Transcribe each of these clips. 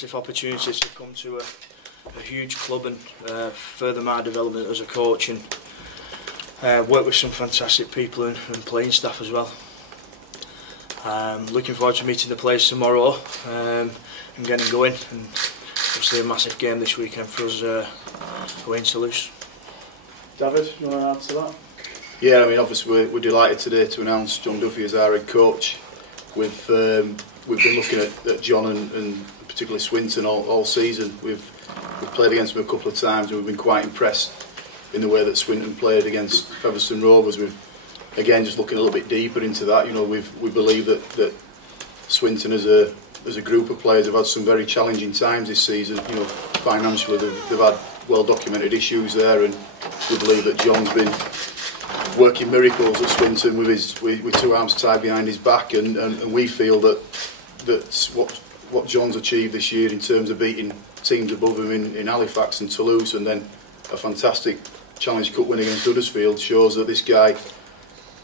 massive opportunity to come to a huge club and further my development as a coach, and work with some fantastic people and playing staff as well. Looking forward to meeting the players tomorrow and getting going, and obviously a massive game this weekend for us away in Toulouse. David, you want to add to that? Yeah, I mean, obviously we're delighted today to announce John Duffy as our head coach. We've been looking at John and particularly Swinton all season. We've played against them a couple of times and we've been quite impressed in the way that Swinton played against Featherstone Rovers. We've again just looking a little bit deeper into that. You know, we believe that Swinton as a group of players have had some very challenging times this season. You know, financially they've had well documented issues there, and we believe that John's been working miracles at Swinton with two arms tied behind his back, and we feel that what John's achieved this year in terms of beating teams above him in Halifax and Toulouse, and then a fantastic Challenge Cup win against Huddersfield, shows that this guy,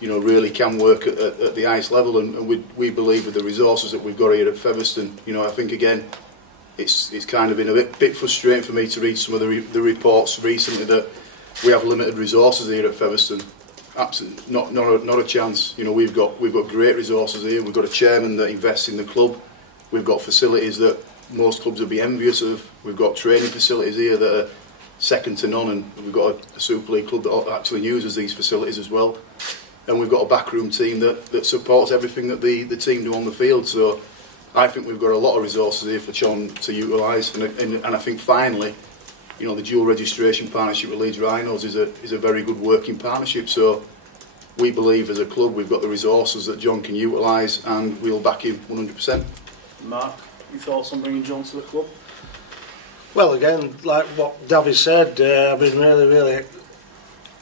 you know, really can work at the highest level, and we believe with the resources that we've got here at Featherstone. You know, I think again it's kind of been a bit frustrating for me to read some of the reports recently that we have limited resources here at Featherstone. Absolutely not a chance. You know, we've got great resources here. We've got a chairman that invests in the club. We've got facilities that most clubs would be envious of. We've got training facilities here that are second to none, and we've got a Super League club that actually uses these facilities as well. And we've got a backroom team that supports everything that the team do on the field. So I think we've got a lot of resources here for John to utilise, and I think finally, you know, the dual registration partnership with Leeds Rhinos is a very good working partnership. So we believe as a club we've got the resources that John can utilise, and we'll back him 100%. Mark, your thoughts on bringing John to the club? Well, again, like what David said, I've been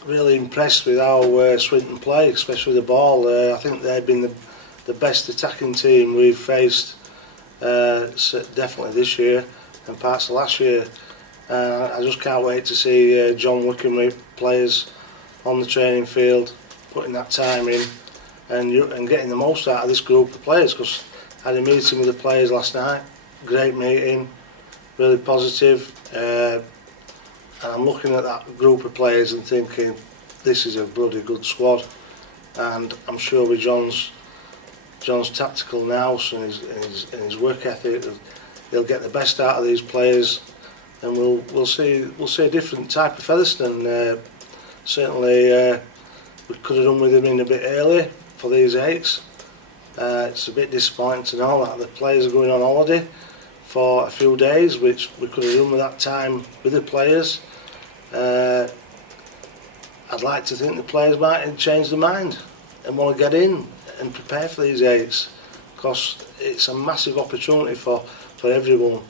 really impressed with how Swinton play, especially the ball. I think they've been the best attacking team we've faced, definitely this year and parts of last year. I just can't wait to see John working with players on the training field, putting that time in, and getting the most out of this group of players. Because I had a meeting with the players last night, great meeting, really positive, and I'm looking at that group of players and thinking this is a bloody good squad, and I'm sure with John's tactical nous and his work ethic, he'll get the best out of these players, and we'll see a different type of Featherstone. Certainly we could have done with him in a bit early for these eights. It's a bit disappointing to know that the players are going on holiday for a few days, which we could have done with that time with the players. I'd like to think the players might change their mind and want to get in and prepare for these eights, because it's a massive opportunity for everyone.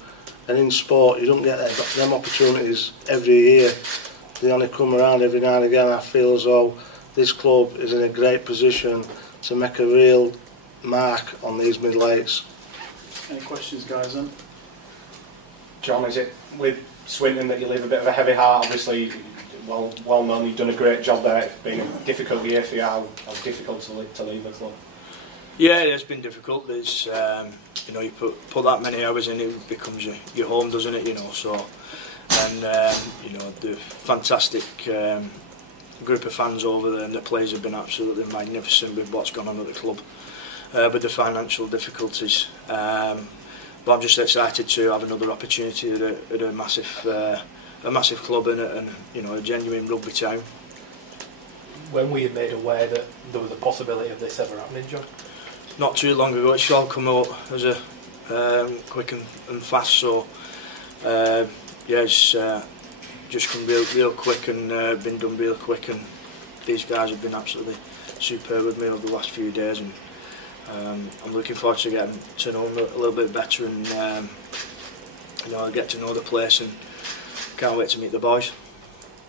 And in sport, you don't get them opportunities every year. They only come around every now and again. I feel as though this club is in a great position to make a real mark on these middle eights. Any questions, guys, then? John, is it with Swinton that you leave a bit of a heavy heart? Obviously, well known, you've done a great job there. It's been a difficult year for you. How difficult to leave the club? Yeah, it's been difficult. It's you know, you put that many hours in, it becomes your home, doesn't it? You know, so, and you know, the fantastic group of fans over there, and the players have been absolutely magnificent with what's gone on at the club, with the financial difficulties. But I'm just excited to have another opportunity at a massive club and you know, a genuine rugby town. When were you made aware that there was a possibility of this ever happening, John? Not too long ago. It's all come out as a quick and fast. So yeah, it's just come real quick and been done real quick. And these guys have been absolutely superb with me over the last few days, and I'm looking forward to getting to know them a little bit better, and you know, get to know the place, and can't wait to meet the boys.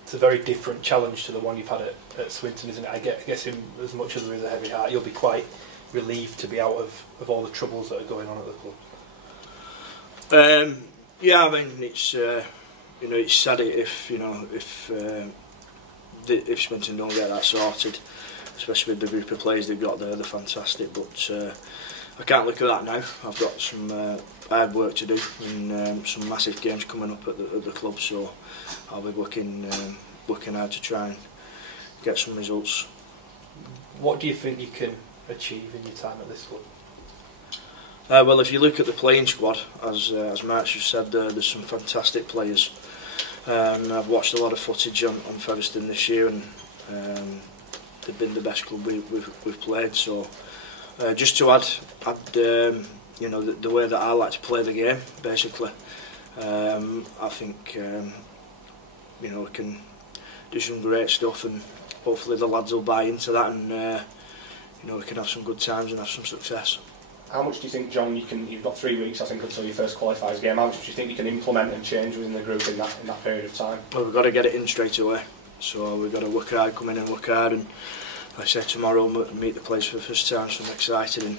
It's a very different challenge to the one you've had at Swinton, isn't it? I guess as much as there is a heavy heart, you'll be quite relieved to be out of all the troubles that are going on at the club. Yeah, I mean, it's you know, it's sad if Swinton don't get that sorted, especially with the group of players they've got there. They're fantastic, but I can't look at that now. I've got some I have work to do, and some massive games coming up at the club, so I'll be working hard to try and get some results. What do you think you can achieve in your time at this club? Well, if you look at the playing squad, as Mark just said, there's some fantastic players. I've watched a lot of footage on Featherstone this year, and they've been the best club we've played. So just to add you know, the way that I like to play the game, basically, I think you know, we can do some great stuff, and hopefully the lads will buy into that, and you know, we can have some good times and have some success. How much do you think, John, you've got 3 weeks, I think, until your first qualifiers game. How much do you think you can implement and change within the group in that period of time? Well, we've got to get it in straight away. So we've got to work hard, come in and work hard, and like I say, tomorrow meet the players for the first time, so I'm excited and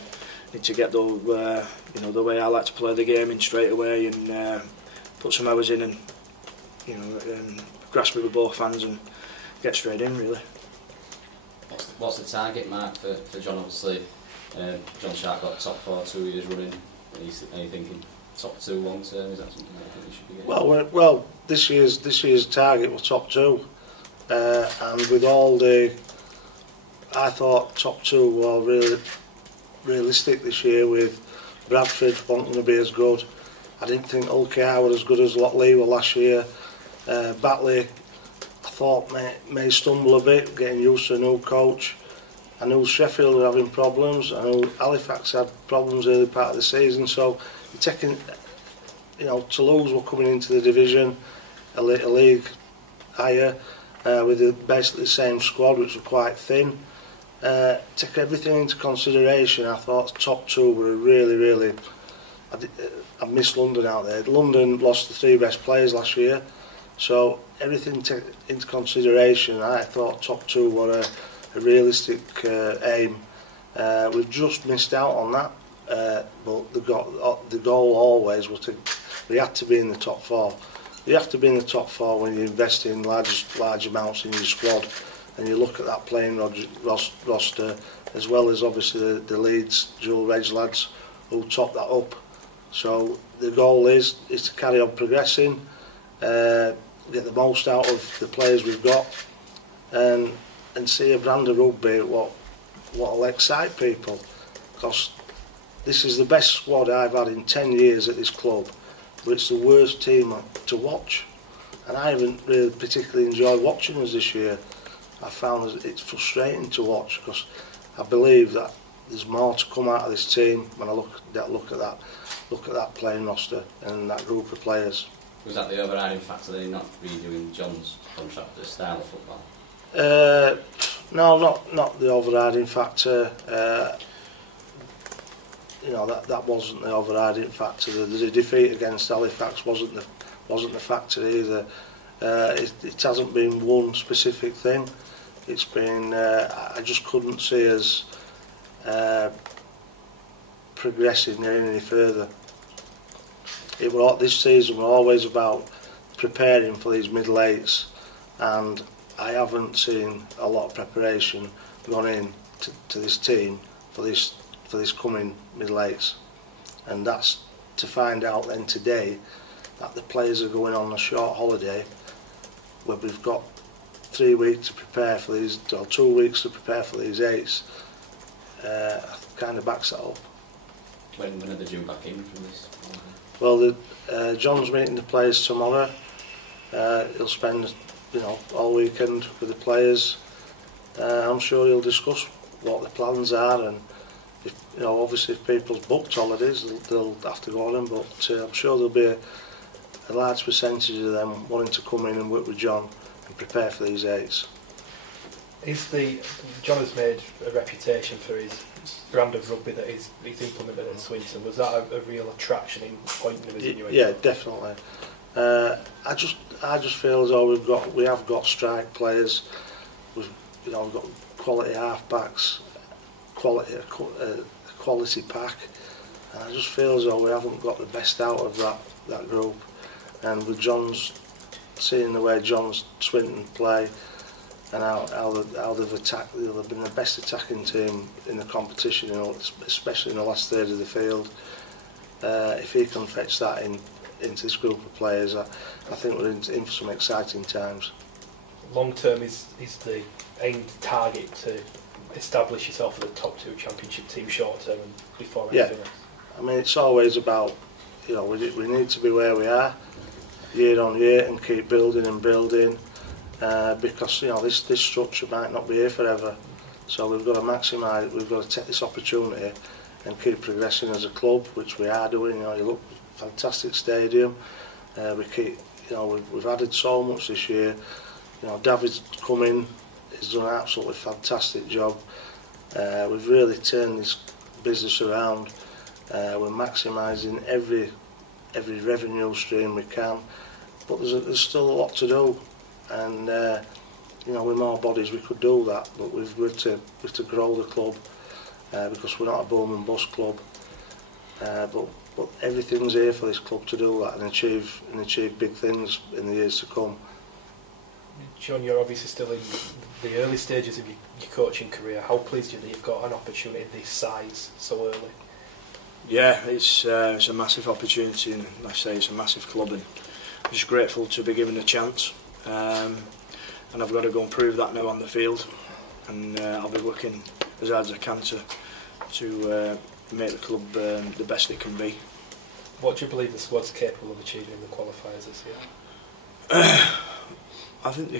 need to get the you know, the way I like to play the game in straight away, and put some hours in, and you know, and grasp it with both hands and get straight in, really. What's the target, Mark, for John? Obviously, John Sharp got top 4 2 years running. Are you thinking top 2 long term? Is that something I think you should be getting? Well, this year's target was top 2, and with all I thought top 2 were really realistic this year, with Bradford wanting to be as good. I didn't think Ulkar were as good as Lee were last year. Batley, I thought may stumble a bit, getting used to a new coach. I knew Sheffield were having problems. I knew Halifax had problems early part of the season. So you're taking, you know, Toulouse were coming into the division, a league higher, with basically the same squad, which were quite thin. Take everything into consideration, I thought top 2 were really. I missed London out there. London lost the 3 best players last year, so everything into consideration, I thought top 2 were a realistic aim. We've just missed out on that, but the goal always was we had to be in the top 4. You have to be in the top 4 when you invest in large amounts in your squad, and you look at that playing roster, as well as obviously the Leeds dual reg lads who top that up. So the goal is to carry on progressing, get the most out of the players we've got, and see a brand of rugby what will excite people, because this is the best squad I've had in 10 years at this club, but it's the worst team to watch, and I haven't really particularly enjoyed watching us this year. I found it's frustrating to watch, because I believe that there's more to come out of this team when I look at that playing roster and that group of players. Was that the overriding factor that you're not redoing John's contract, the style of football? No, not the overriding factor. You know, that wasn't the overriding factor. The defeat against Halifax wasn't the factor either. It hasn't been one specific thing. It's been I just couldn't see us progressing any further. This season were always about preparing for these middle eights, and I haven't seen a lot of preparation gone in to this team for this coming middle eights, and that's to find out then today that the players are going on a short holiday, where we've got 3 weeks to prepare for these, or 2 weeks to prepare for these eights. Kind of backs that up. When are they due back in from this? Well, John's meeting the players tomorrow. He'll spend, you know, all weekend with the players. I'm sure he'll discuss what the plans are, and if, you know, obviously if people's booked holidays, they'll have to go on them. But I'm sure there'll be a large percentage of them wanting to come in and work with John and prepare for these eights. John has made a reputation for his brand of rugby that he's implemented at Swinton. Was that a real attraction in pointing of his innuendo? Yeah, definitely. I just feel as though we have got strike players. We've got quality halfbacks, quality pack, and I just feel as though we haven't got the best out of that group. And with seeing the way John's Swinton play, and how they've attacked, they've been the best attacking team in the competition, especially in the last third of the field. if he can fetch that into this group of players, I think we're in for some exciting times. Long term is the aimed target to establish yourself as a top 2 championship team short term and before anything else? I mean, it's always about, we need to be where we are year on year and keep building and building, because this structure might not be here forever, so we've got to maximise, we've got to take this opportunity and keep progressing as a club, which we are doing. You look, fantastic stadium, we keep, we've added so much this year. David's come in, he's done an absolutely fantastic job. We've really turned this business around. We're maximising every revenue stream we can, but there's still a lot to do, and with more bodies we could do that, but we've to grow the club, because we're not a boom and bust club, but everything's here for this club to do that and achieve big things in the years to come. John, you're obviously still in the early stages of your coaching career. How pleased are you that you've got an opportunity this size so early? Yeah, it's a massive opportunity, and like I say, it's a massive club, and I'm just grateful to be given a chance. And I've got to go and prove that now on the field, and I'll be working as hard as I can to make the club the best it can be. What do you believe the squad's capable of achieving in the qualifiers this year? I think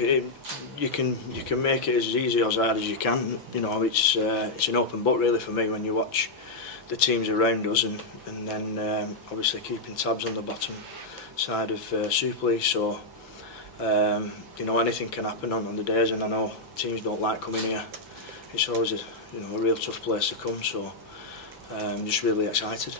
you can make it as easy or as hard as you can. It's an open book really for me when you watch the teams around us, and then obviously keeping tabs on the bottom side of Super League. So anything can happen on the days, and I know teams don't like coming here. It's always a real tough place to come. So I'm just really excited.